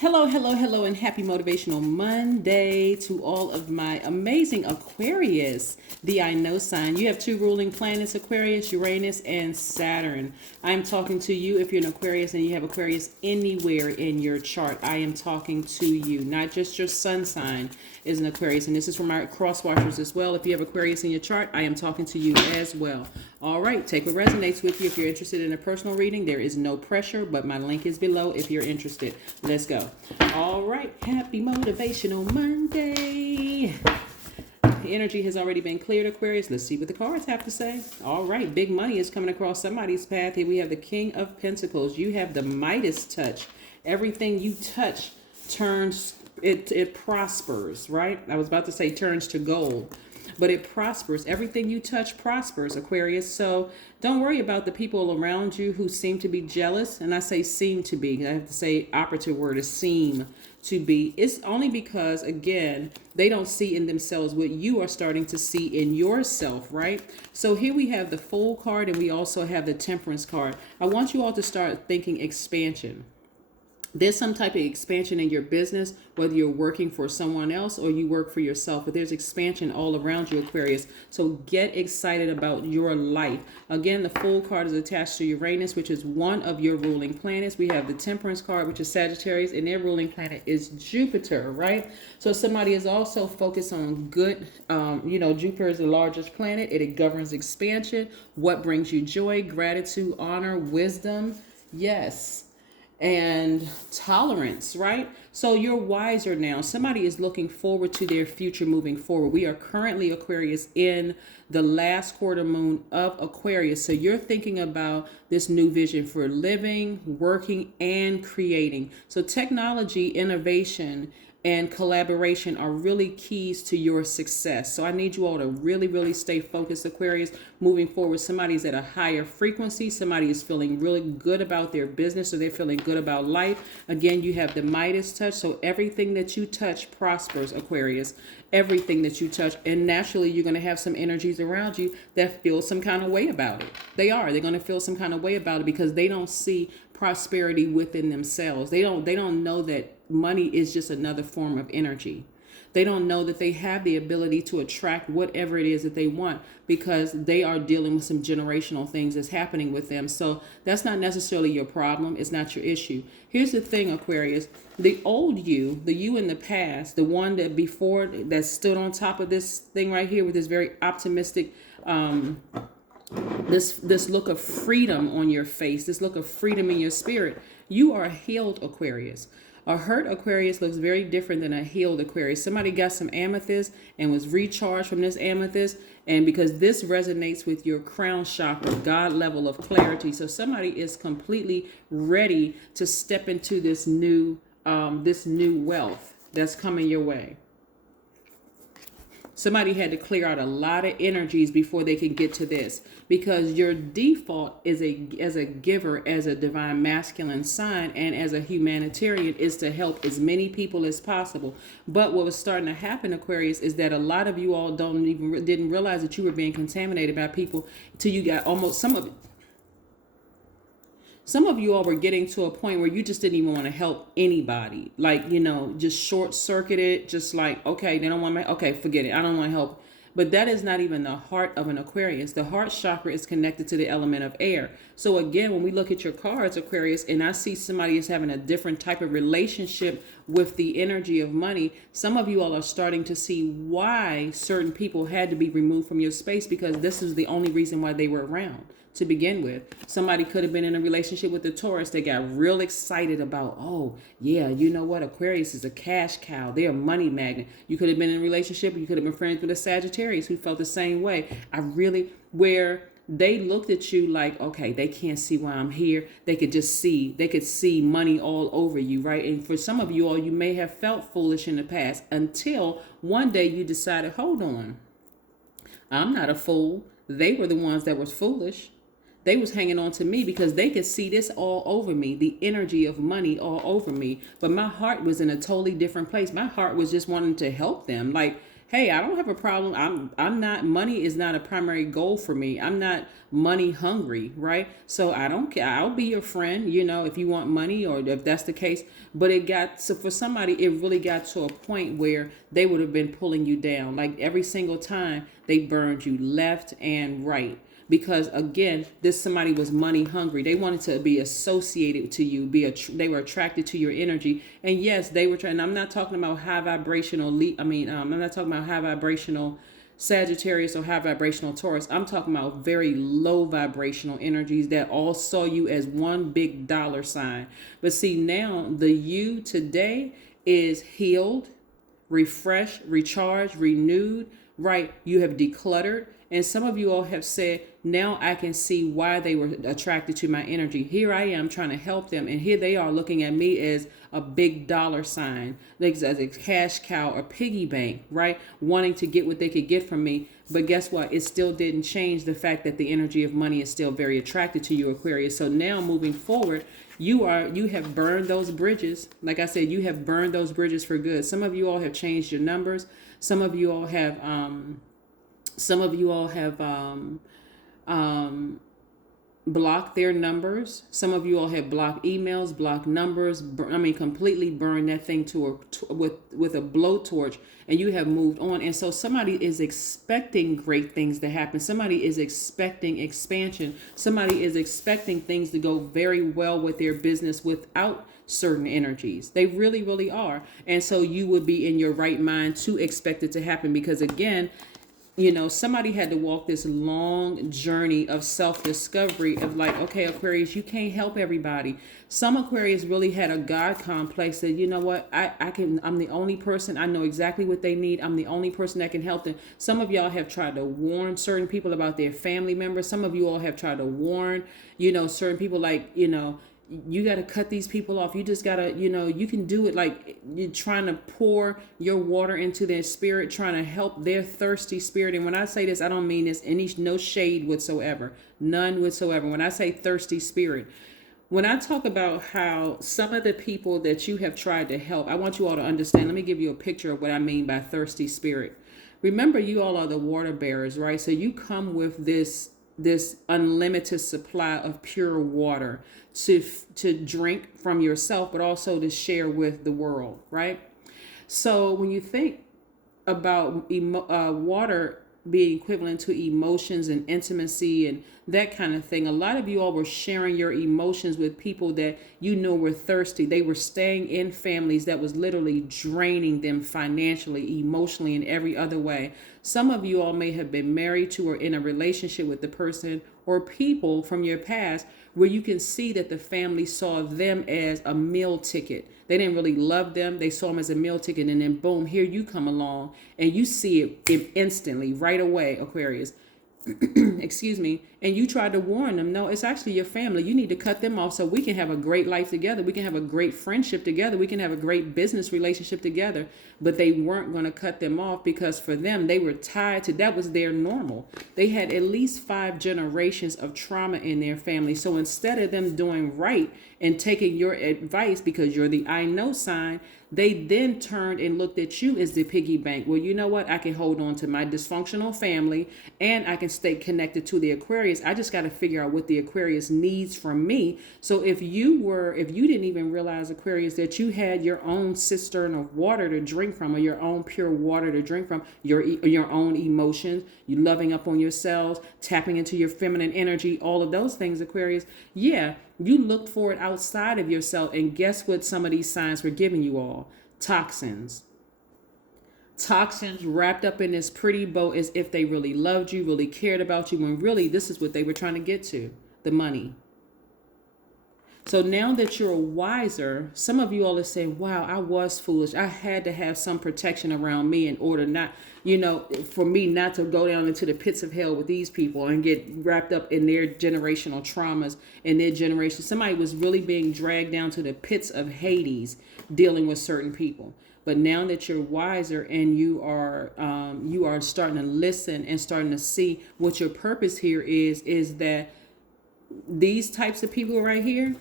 Hello, hello, hello, and happy Motivational Monday to all of my amazing Aquarius, the I know sign. You have two ruling planets, Aquarius, Uranus, and Saturn. I'm talking to you if you're an Aquarius and you have Aquarius anywhere in your chart. I am talking to you, not just your sun sign is an Aquarius. And this is for my cross watchers as well. If you have Aquarius in your chart, I am talking to you as well. All right, take what resonates with you. If you're interested in a personal reading, there is no pressure, but my link is below if you're interested. Let's go. All right, happy Motivational Monday. The energy has already been cleared, Aquarius. Let's see what the cards have to say. All right, big money is coming across somebody's path. Here we have the King of Pentacles. You have the Midas touch. Everything you touch turns, it prospers, right? I was about to say turns to gold, but it prospers. Everything you touch prospers, Aquarius. So don't worry about the people around you who seem to be jealous. And I say seem to be. I have to say operative word is seem to be. It's only because, again, they don't see in themselves what you are starting to see in yourself, right? So here we have the Fool card and we also have the Temperance card. I want you all to start thinking expansion. There's some type of expansion in your business, whether you're working for someone else or you work for yourself, but there's expansion all around you, Aquarius. So get excited about your life. Again, the Fool card is attached to Uranus, which is one of your ruling planets. We have the Temperance card, which is Sagittarius, and their ruling planet is Jupiter, right? So somebody is also focused on good, Jupiter is the largest planet. It governs expansion, what brings you joy, gratitude, honor, wisdom. Yes. And tolerance, right? So you're wiser now. Somebody is looking forward to their future moving forward. We are currently, Aquarius, in the last quarter moon of Aquarius. So you're thinking about this new vision for living, working, and creating. So technology, innovation, and collaboration are really keys to your success. So I need you all to really, really stay focused, Aquarius, moving forward. Somebody's at a higher frequency. Somebody is feeling really good about their business, or they're feeling good about life. Again, you have the Midas touch. So everything that you touch prospers, Aquarius. Everything that you touch. And naturally, you're going to have some energies around you that feel some kind of way about it. They are. They're going to feel some kind of way about it because they don't see prosperity within themselves. They don't know that money is just another form of energy. They don't know that they have the ability to attract whatever it is that they want because they are dealing with some generational things that's happening with them. So that's not necessarily your problem. It's not your issue. Here's the thing, Aquarius. The old you, the you in the past, the one that before that stood on top of this thing right here with this very optimistic this look of freedom on your face, this look of freedom in your spirit, you are a healed Aquarius. A hurt Aquarius looks very different than a healed Aquarius. Somebody got some amethyst and was recharged from this amethyst, and because this resonates with your crown chakra, God level of clarity. So somebody is completely ready to step into this new wealth that's coming your way. Somebody had to clear out a lot of energies before they can get to this, because your default is as a giver, as a divine masculine sign, and as a humanitarian is to help as many people as possible. But what was starting to happen, Aquarius, is that a lot of you all didn't realize that you were being contaminated by people till you got almost some of you all were getting to a point where you just didn't even want to help anybody. Like, just short circuited, just like, okay, they don't want me. Okay, forget it. I don't want to help. But that is not even the heart of an Aquarius. The heart chakra is connected to the element of air. So again, when we look at your cards, Aquarius, and I see somebody is having a different type of relationship with the energy of money, some of you all are starting to see why certain people had to be removed from your space, because this is the only reason why they were around. To begin with, somebody could have been in a relationship with the Taurus. They got real excited about, oh yeah, you know what? Aquarius is a cash cow. They're a money magnet. You could have been in a relationship. You could have been friends with a Sagittarius who felt the same way. Where they looked at you like, okay, they can't see why I'm here. They could see money all over you, right? And for some of you all, you may have felt foolish in the past until one day you decided, hold on, I'm not a fool. They were the ones that was foolish. They was hanging on to me because they could see this all over me, the energy of money all over me. But my heart was in a totally different place. My heart was just wanting to help them. Like, hey, I don't have a problem. I'm not, money is not a primary goal for me. I'm not money hungry, right? So I don't care. I'll be your friend, if you want money or if that's the case. But it got, so for somebody, it really got to a point where they would have been pulling you down. Like every single time they burned you left and right, because again, this somebody was money hungry. They wanted to be associated to you, they were attracted to your energy. And yes, they were trying. I'm not talking about high vibrational I'm not talking about high vibrational Sagittarius or high vibrational Taurus. I'm talking about very low vibrational energies that all saw you as one big dollar sign. But see, now the you today is healed, refreshed, recharged, renewed, right? You have decluttered. And some of you all have said, now I can see why they were attracted to my energy. Here I am trying to help them. And here they are looking at me as a big dollar sign, like as a cash cow or piggy bank, right? Wanting to get what they could get from me. But guess what? It still didn't change the fact that the energy of money is still very attracted to you, Aquarius. So now moving forward, you have burned those bridges. Like I said, you have burned those bridges for good. Some of you all have changed your numbers. Some of you all have blocked their numbers. Some of you all have blocked emails, blocked numbers. Completely burned that thing with a blowtorch, and you have moved on. And so somebody is expecting great things to happen. Somebody is expecting expansion. Somebody is expecting things to go very well with their business without certain energies. They really, really are. And so you would be in your right mind to expect it to happen, because again, somebody had to walk this long journey of self-discovery of like, okay, Aquarius, you can't help everybody. Some Aquarius really had a God complex that, you know what, I'm the only person, I know exactly what they need. I'm the only person that can help them. Some of y'all have tried to warn certain people about their family members. Some of you all have tried to warn, certain people, like, you got to cut these people off. You just got to, you can do it. Like you're trying to pour your water into their spirit, trying to help their thirsty spirit. And when I say this, I don't mean this no shade whatsoever, none whatsoever. When I say thirsty spirit, when I talk about how some of the people that you have tried to help, I want you all to understand. Let me give you a picture of what I mean by thirsty spirit. Remember, you all are the water bearers, right? So you come with this unlimited supply of pure water to drink from yourself, but also to share with the world, right? So when you think about water being equivalent to emotions and intimacy and that kind of thing, a lot of you all were sharing your emotions with people that were thirsty. They were staying in families that was literally draining them financially, emotionally, and every other way. Some of you all may have been married to or in a relationship with the person or people from your past where you can see that the family saw them as a meal ticket. They didn't really love them. They saw them as a meal ticket. And then boom, here you come along and you see it instantly, right away, Aquarius. Excuse me. And you tried to warn them. No, it's actually your family. You need to cut them off so we can have a great life together. We can have a great friendship together. We can have a great business relationship together. But they weren't going to cut them off because for them, they were tied to, that was their normal. They had at least 5 generations of trauma in their family. So instead of them doing right and taking your advice because you're the I know sign, they then turned and looked at you as the piggy bank. Well, you know what? I can hold on to my dysfunctional family and I can stay connected to the Aquarius. I just got to figure out what the Aquarius needs from me. So if you didn't even realize, Aquarius, that you had your own cistern of water to drink from, or your own pure water to drink from, your own emotions, you loving up on yourselves, tapping into your feminine energy, all of those things, Aquarius. Yeah, you looked for it outside of yourself. And guess what some of these signs were giving you all? Toxins. Toxins wrapped up in this pretty bow as if they really loved you, really cared about you, when really this is what they were trying to get to, the money. So now that you're wiser, some of you all are saying, wow, I was foolish. I had to have some protection around me in order not, for me not to go down into the pits of hell with these people and get wrapped up in their generational traumas and their generation. Somebody was really being dragged down to the pits of Hades dealing with certain people. But now that you're wiser and you are starting to listen and starting to see what your purpose here is that these types of people right here,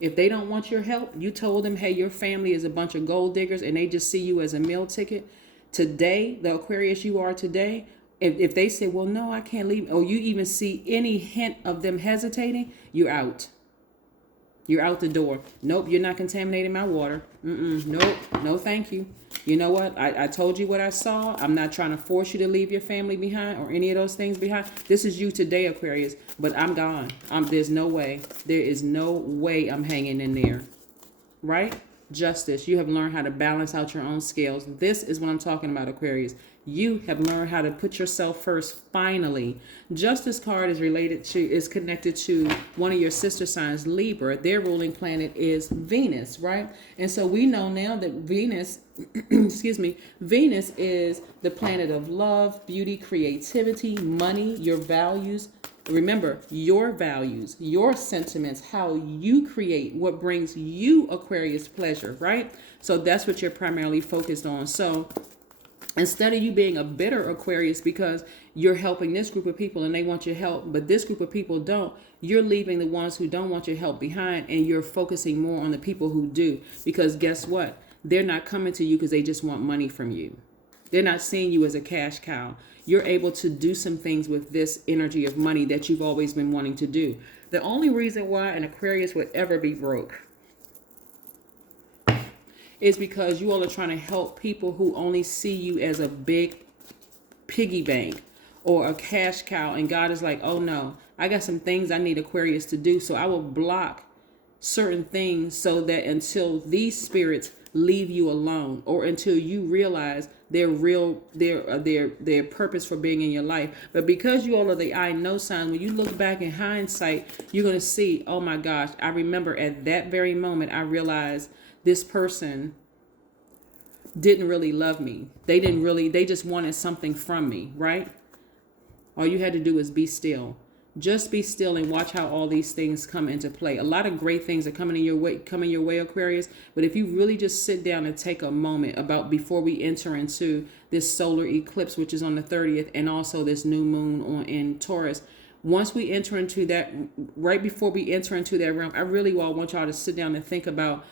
if they don't want your help, you told them, hey, your family is a bunch of gold diggers and they just see you as a meal ticket. Today, the Aquarius you are today, if they say, well, no, I can't leave, or you even see any hint of them hesitating, you're out. You're out the door. Nope, you're not contaminating my water. Nope, no thank you. You know what? I told you what I saw. I'm not trying to force you to leave your family behind or any of those things behind. This is you today, Aquarius, but I'm gone. There's no way. There is no way I'm hanging in there. Right? Justice. You have learned how to balance out your own scales. This is what I'm talking about, Aquarius. You have learned how to put yourself first, finally. Justice card is connected to one of your sister signs, Libra. Their ruling planet is Venus, right? And so we know now that Venus, Venus is the planet of love, beauty, creativity, money, your values. Remember, your values, your sentiments, how you create what brings you, Aquarius, pleasure, right? So that's what you're primarily focused on. So instead of you being a bitter Aquarius because you're helping this group of people and they want your help, but this group of people don't, you're leaving the ones who don't want your help behind, and you're focusing more on the people who do. Because guess what? They're not coming to you because they just want money from you. They're not seeing you as a cash cow. You're able to do some things with this energy of money that you've always been wanting to do. The only reason why an Aquarius would ever be broke is because you all are trying to help people who only see you as a big piggy bank or a cash cow. And God is like, oh no, I got some things I need Aquarius to do. So I will block certain things so that until these spirits leave you alone, or until you realize their purpose for being in your life. But because you all are the I know sign, when you look back in hindsight, you're going to see, oh my gosh, I remember at that very moment, I realized this person didn't really love me. They just wanted something from me, right? All you had to do is be still. Just be still and watch how all these things come into play. A lot of great things are coming your way, Aquarius. But if you really just sit down and take a moment about before we enter into this solar eclipse, which is on the 30th, and also this new moon in Taurus, once we enter into that, right before we enter into that realm, I really want y'all to sit down and think about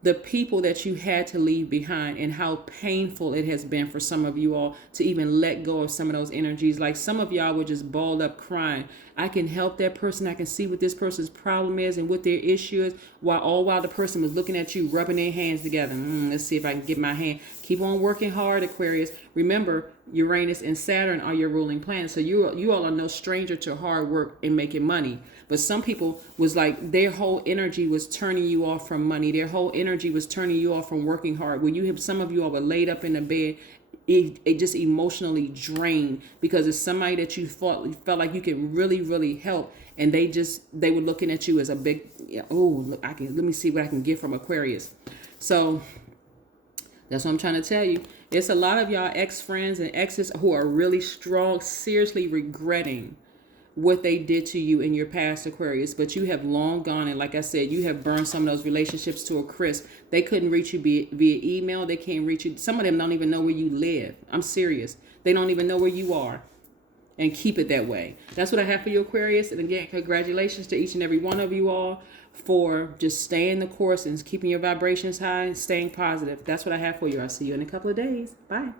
the people that you had to leave behind and how painful it has been for some of you all to even let go of some of those energies. Like some of y'all were just balled up crying. I can help that person. I can see what this person's problem is and what their issue is, while the person was looking at you, rubbing their hands together. Let's see if I can get my hand. Keep on working hard, Aquarius. Remember, Uranus and Saturn are your ruling planets. So you all are no stranger to hard work and making money. But some people was like, their whole energy was turning you off from money. Their whole energy was turning you off from working hard. When you have, some of you all were laid up in the bed, it just emotionally drained, because it's somebody that you felt like you can really, really help. And they were looking at you as a big, let me see what I can get from Aquarius. So that's what I'm trying to tell you. It's a lot of y'all ex-friends and exes who are really strong, seriously regretting what they did to you in your past, Aquarius. But you have long gone, and like I said, you have burned some of those relationships to a crisp. They couldn't reach you via email. They can't reach you. Some of them don't even know where you live. I'm serious. They don't even know where you are. And keep it that way. That's what I have for you, Aquarius. And again, congratulations to each and every one of you all for just staying the course and keeping your vibrations high and staying positive. That's what I have for you. I'll see you in a couple of days. Bye.